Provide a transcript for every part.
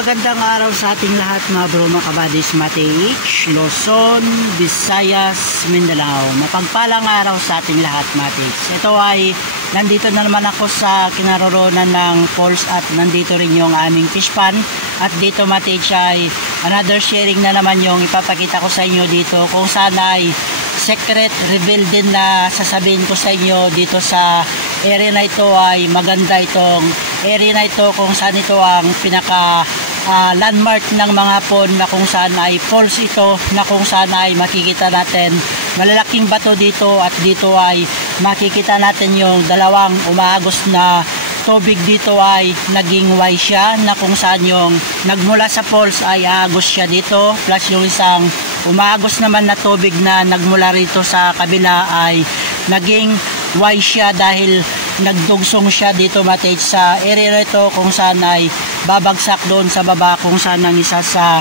magandang araw sa ating lahat mga bro, mga kabadis, Matich, Luzon, Visayas, Mindanao. Mapagpalang araw sa ating lahat, Matich. Ito ay nandito na naman ako sa kinaroroonan ng falls at nandito rin yung aming fish pan. At dito, Matich, ay another sharing na naman yung ipapakita ko sa inyo dito kung saan ay secret reveal din na sasabihin ko sa inyo dito sa area na ito. Ay maganda itong area na ito kung saan ito ang pinaka landmark ng mga pond na kung saan ay falls ito, na kung saan ay makikita natin malalaking bato dito at dito ay makikita natin yung dalawang umaagos na tubig dito ay naging Y siya, na kung saan yung nagmula sa falls ay aagos siya dito, plus yung isang umaagos naman na tubig na nagmula rito sa kabila ay naging Y siya dahil nagdugsong siya dito, Matich, sa area nito kung saan ay babagsak doon sa baba kung saan ang isa sa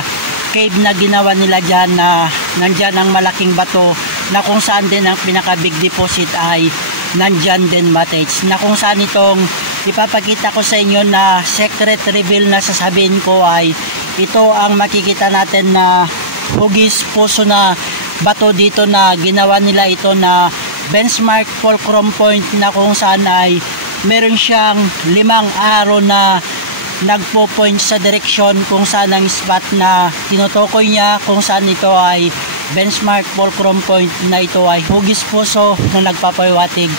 cave na ginawa nila dyan, na nandyan ang malaking bato na kung saan din ang pinaka big deposit ay nandyan din, Matich, na kung saan itong ipapakita ko sa inyo na secret reveal na sasabihin ko ay ito ang makikita natin na hugis puso na bato dito na ginawa nila ito na benchmark fulcrum point, na kung saan ay meron siyang 5 arrow na nagpo-point sa direksyon kung saan ang spot na tinutukoy niya, kung saan ito ay benchmark fulcrum point, na ito ay hugis puso na nagpapahiwatig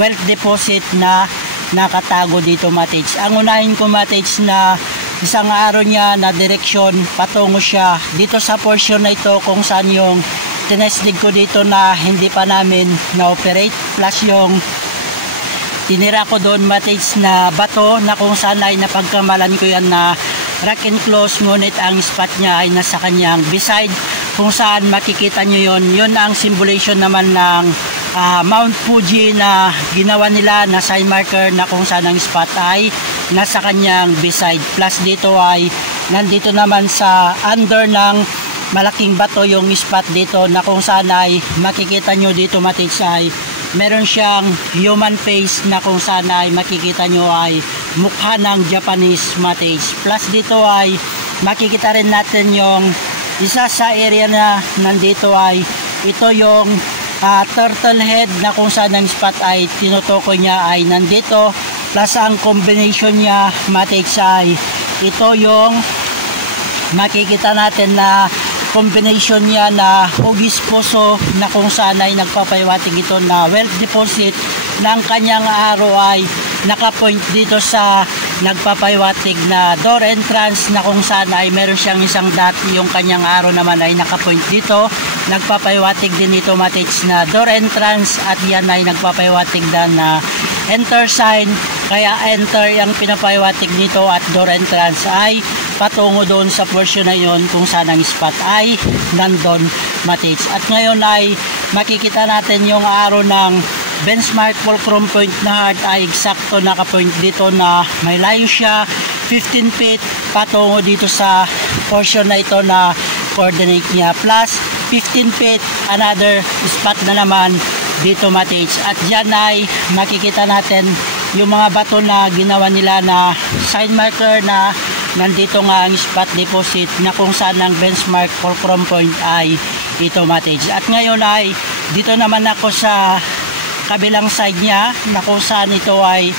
wealth deposit na nakatago dito, Matich. Ang unahin ko, Matich, na isang arrow niya na direksyon patungo siya dito sa portion na ito kung saan yung tinestig ko dito na hindi pa namin na-operate, plus yung tinira ko doon, Matich, na bato na kung saan ay napagkamalan ko yan na rock and close, ngunit ang spot niya ay nasa kanyang beside kung saan makikita nyo yun ang symbolization naman ng Mount Fuji na ginawa nila na sign marker, na kung saan ang spot ay nasa kanyang beside, plus dito ay nandito naman sa under ng malaking bato yung spot dito, na kung saan ay makikita nyo dito, Matich, ay meron siyang human face na kung saan ay makikita nyo ay mukha ng Japanese, Matich. Plus dito ay makikita rin natin yung isa sa area na nandito ay ito yung turtle head, na kung saan ang spot ay tinutukoy niya ay nandito, plus ang combination niya, Matich, ay ito yung makikita natin na combination niya na hugis puso, na kung saan ay nagpapahiwatig ito na wealth deposit ng kanyang arrow ay nakapoint dito sa nagpapahiwatig na door entrance, na kung saan ay meron siyang isang dot, yung kanyang arrow naman ay nakapoint dito, nagpapahiwatig din ito, Matich, na door entrance, at yan ay nagpapahiwatig na enter sign, kaya enter yung pinapahiwatig nito at door entrance ay patungo doon sa portion na yun kung saan ang spot ay nandun, Matich. At ngayon ay makikita natin yung arrow ng benchmark fulcrum point na heart ay eksakto nakapoint dito, na may layo siya 15 feet patungo dito sa portion na ito na coordinate niya, plus 15 feet another spot na naman dito, Matich. At dyan ay makikita natin yung mga bato na ginawa nila na sign marker, na nandito nga ang spot deposit, na kung saan ang benchmark fulcrum point ay ito, Matich. At ngayon ay dito naman ako sa kabilang side niya, na kung saan ito ay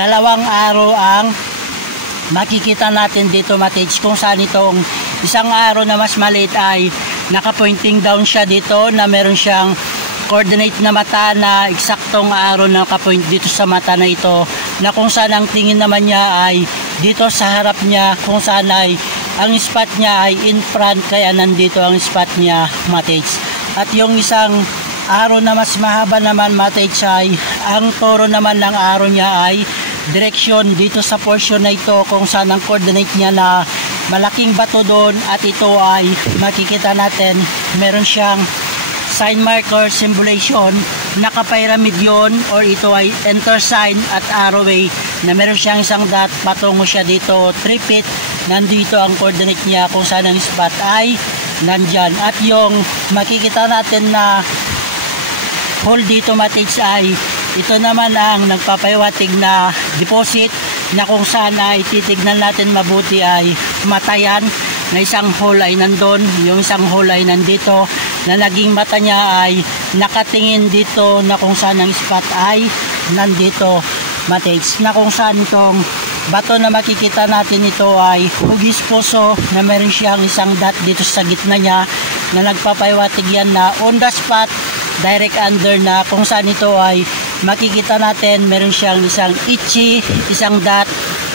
dalawang arrow ang makikita natin dito, Matich, kung saan itong isang arrow na mas maliit ay nakapointing down siya dito, na meron siyang coordinate na mata na eksaktong arrow na nakapoint dito sa mata na ito, na kung saan ang tingin naman niya ay dito sa harap niya, kung saan ay ang spot niya ay in front, kaya nandito ang spot niya, Matich. At yung isang arrow na mas mahaba naman, Matich, ay ang toro naman ng arrow niya ay direksyon dito sa portion na ito kung saan ang coordinate niya na malaking bato doon, at ito ay makikita natin meron siyang sign marker symbolization, naka-pyramid yun, or ito ay enter sign at arrow way, na meron siyang isang dot patungo siya dito 3 feet, nandito ang coordinate niya kung saan ang spot ay nandyan. At yung makikita natin na hole dito, Matich, ay ito naman ang nagpapahiwatig na deposit na kung saan ay titignan natin mabuti ay matayan na isang hole ay nandun, yung isang hole ay nandito, na naging mata niya ay nakatingin dito na kung saan ang spot ay nandito mates, na kung saan itong bato na makikita natin ito ay hugis puso na meron siyang isang dot dito sa gitna niya na nagpapaywatig yan na on the spot direct under, na kung saan ito ay makikita natin meron siyang isang itchy, isang dot,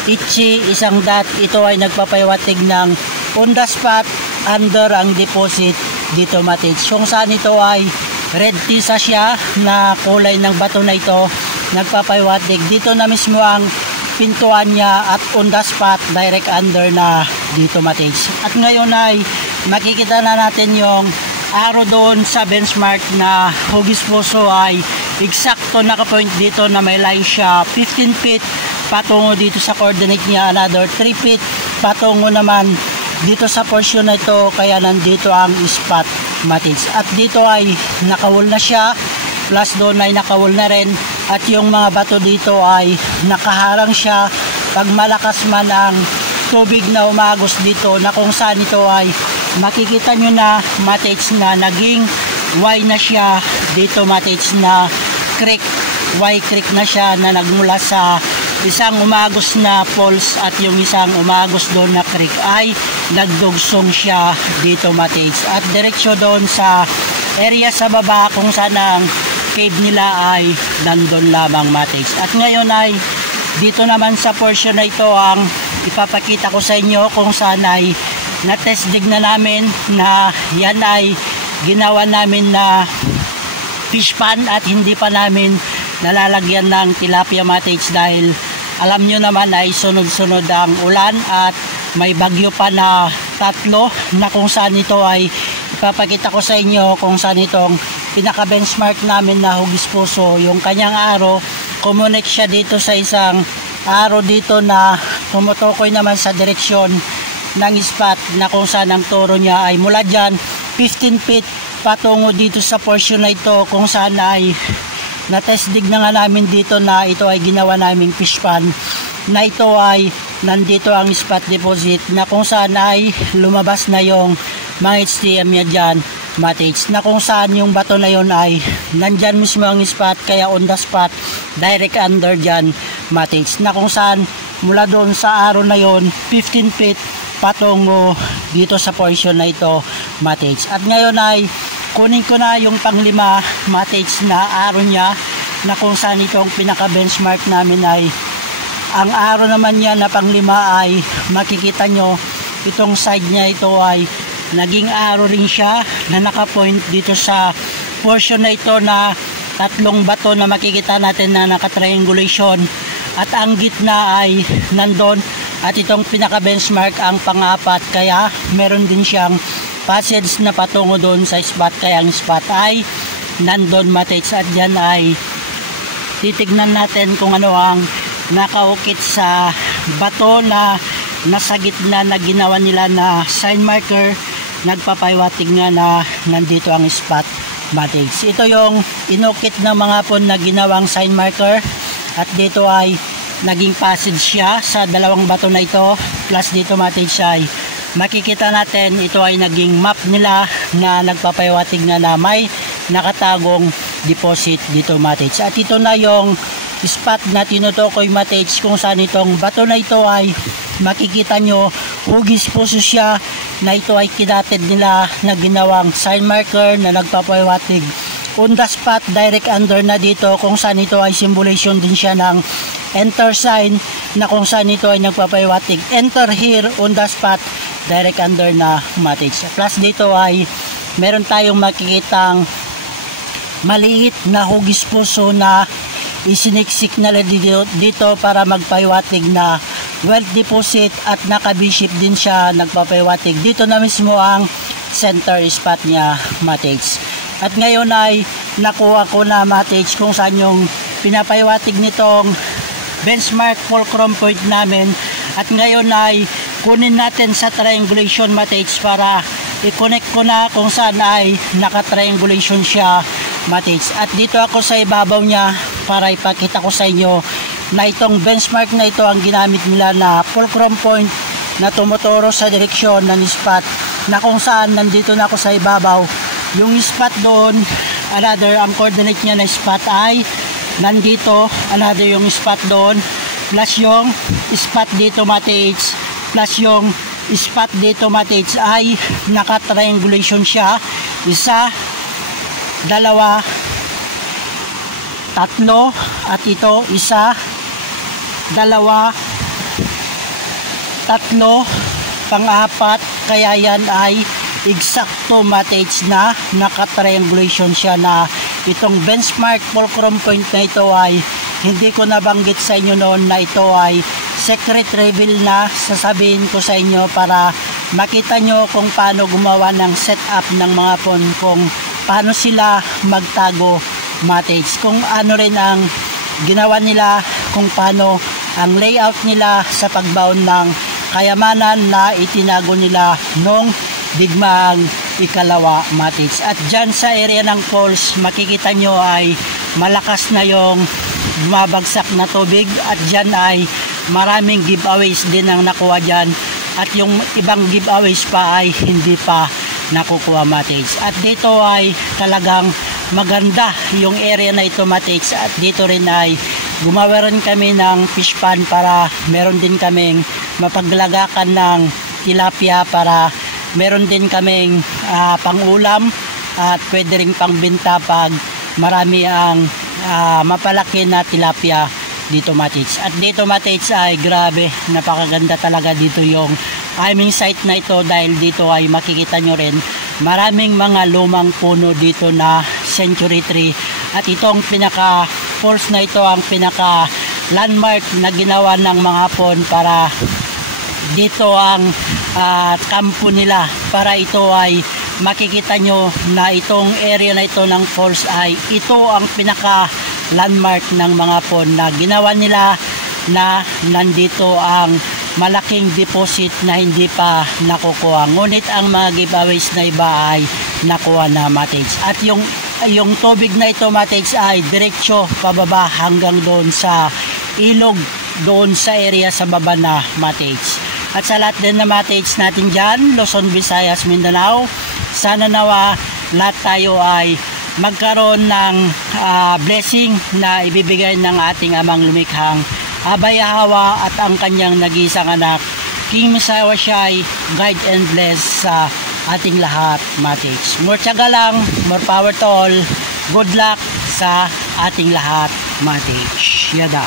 itchy, isang dot. Ito ay nagpapaywatig ng on the spot under ang deposit dito mates, kung saan ito ay red tisa siya na kulay ng bato na ito, nagpapaywatig dito na mismo ang pintuan niya at on the spot direct under na dito mates. At ngayon ay makikita na natin yung arrow doon sa benchmark na hugis puso ay eksakto nakapoint dito na may line siya 15 feet patungo dito sa coordinate niya, another 3 feet patungo naman dito sa portion na ito, kaya nandito ang spot mates. At dito ay nakawol na siya, plus doon ay nakawol na rin, at yung mga bato dito ay nakaharang siya pag malakas man ang tubig na umagos dito, na kung saan ito ay makikita nyo na mates na naging Y na siya dito mates, na creek, Y creek na siya na nagmula sa isang umagos na falls at yung isang umagos doon na creek ay nagdugsong siya dito mates. At diretsyo doon sa area sa baba kung saan ang cave nila ay nandun lamang mates. At ngayon ay dito naman sa portion na ito ang ipapakita ko sa inyo kung saan ay na-test dig na namin na yan ay ginawa namin na fish pan at hindi pa namin nalalagyan ng tilapia mates, dahil alam nyo naman ay sunod-sunod ang ulan at may bagyo pa na tatlo, na kung saan ito ay ipapakita ko sa inyo kung saan itong pinaka benchmark namin na hugis puso, yung kanyang arrow kumunik siya dito sa isang arrow dito na tumutukoy naman sa direksyon ng spot, na kung saan ang turo niya ay mula dyan 15 feet patungo dito sa portion na ito, kung saan ay na-test dig na nga namin dito na ito ay ginawa naming fish pan, na ito ay nandito ang spot deposit, na kung saan ay lumabas na yung mga HTM niya dyan mates, na kung saan yung bato na yon ay nandyan mismo ang spot, kaya on the spot direct under dyan mates, na kung saan mula doon sa arrow na yon 15 feet patungo dito sa portion na ito mates. At ngayon ay kunin ko na yung panglima mates na arrow niya, na kung saan itong pinaka benchmark namin ay ang arrow naman niya na panglima ay makikita nyo itong side niya, ito ay naging arrow rin siya na nakapoint dito sa portion na ito na tatlong bato na makikita natin na naka-triangulation, at ang gitna ay nandun, at itong pinaka benchmark ang pang-apat, kaya meron din siyang passage na patungo doon sa spot, kaya ang spot ay nandun mates. At dyan ay titignan natin kung ano ang nakaukit sa bato na nasa gitna na ginawa nila na sign marker, nagpapaywatig nga na nandito ang spot mates. Ito yung inukit ng mga pon na ginawang sign marker, at dito ay naging passage siya sa dalawang bato na ito, plus dito mates ay makikita natin ito ay naging map nila na nagpapaywatig na may nakatagong deposit dito mates. At ito na yung spot na tinutukoy mates, kung saan itong bato na ito ay makikita nyo hugis puso siya, na ito ay kinatid nila na ginawang sign marker na nagpapaywatig on the spot direct under na dito, kung saan ito ay symbolization din siya ng enter sign, na kung saan ito ay nagpapaywatig enter here on the spot direct under na mates. Plus dito ay meron tayong makikitang maliit na hugis puso na isiniksik na dito para magpaywatig na wealth deposit, at naka-bishop din siya nagpapaywatig dito na mismo ang center spot niya mates. At ngayon ay nakuha ko na mates kung saan yung pinapaywatig nitong benchmark fulcrum point namin, at ngayon ay kunin natin sa triangulation mates para i-connect ko na kung saan ay naka-triangulation siya mates. At dito ako sa ibabaw niya para ipakita ko sa inyo na itong benchmark na ito ang ginamit nila na fulcrum point na tumuturo sa direksyon ng spot, na kung saan nandito na ako sa ibabaw. Yung spot doon, another, ang coordinate niya na spot ay nandito, another yung spot doon, plus yung spot dito mates, plus yung spot dito mates ay naka-triangulation siya. Isa, dalawa, tatlo, at ito isa, dalawa, tatlo, pang-apat. Kaya yan ay eksakto mates na naka-triangulation siya, na itong benchmark fulcrum point na ito ay hindi ko nabanggit sa inyo noon na ito ay secret reveal na sasabihin ko sa inyo para makita nyo kung paano gumawa ng setup ng mga phone, kung paano sila magtago mates, kung ano rin ang ginawa nila, kung paano ang layout nila sa pagbaon ng kayamanan na itinago nila nung digmaang ikalawa mates. At dyan sa area ng falls, makikita nyo ay malakas na yung bumabagsak na tubig, at dyan ay maraming giveaways din ang nakuha dyan, at yung ibang giveaways pa ay hindi pa nakukuha mates. At dito ay talagang maganda yung area na ito mates, at dito rin ay gumawa rin kami ng fish pan para meron din kaming mapaglagakan ng tilapia, para meron din kaming pangulam, at pwede rin pangbenta pag marami ang mapalaki na tilapia dito mates. At dito mates ay grabe, napakaganda talaga dito yung aming site na ito, dahil dito ay makikita nyo rin maraming mga lumang puno dito na century tree. At itong pinaka falls na ito ang pinaka landmark na ginawa ng mga Hapon, para dito ang kampo nila, para ito ay makikita nyo na itong area na ito ng falls ay ito ang pinaka landmark ng mga Hapon na ginawa nila, na nandito ang malaking deposit na hindi pa nakukuha. Ngunit ang mga giveaways na iba ay nakuha na mates. At yung tubig na ito mates ay diretsyo pababa hanggang doon sa ilog, doon sa area sa baba na mates. At sa lahat din na mates natin dyan, Luzon, Visayas, Mindanao, sana nawa lahat tayo ay magkaroon ng blessing na ibibigay ng ating amang lumikhang Abay Hawa at ang kanyang nag-iisang anak, King Messiah Shai, guide and bless sa ating lahat mates. More tiyaga lang, more power to all. Good luck sa ating lahat mates. Yada.